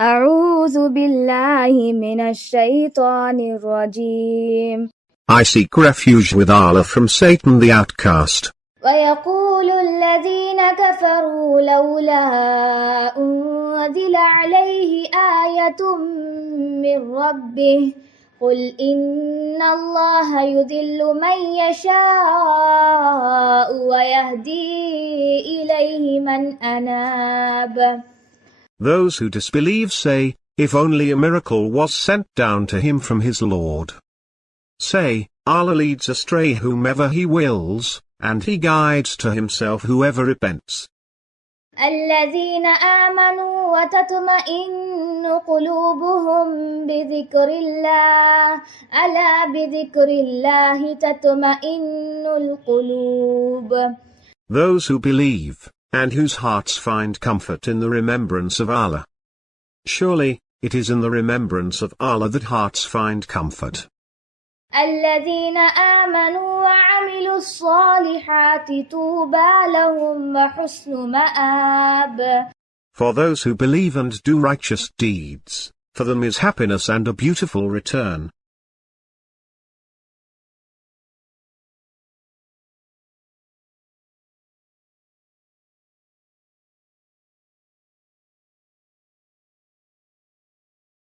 أعوذ بالله من الشيطان الرجيم. I seek refuge with Allah from Satan the outcast. ويقول الذين كفروا لولا أنزل عليه آية من ربه قل إن الله يضل من يشاء ويهدي إليه من أناب. Those who disbelieve say, if only a miracle was sent down to him from his Lord. Say, Allah leads astray whomever He wills, and He guides to Himself whoever repents. الذين آمنوا وتطمئن قلوبهم بذكر الله ألا بذكر الله تطمئن القلوب. Those who believe, and whose hearts find comfort in the remembrance of Allah. Surely, it is in the remembrance of Allah that hearts find comfort. الذين آمنوا وعملوا الصالحات طوبى لهم وحسن مآب. For those who believe and do righteous deeds, for them is happiness and a beautiful return.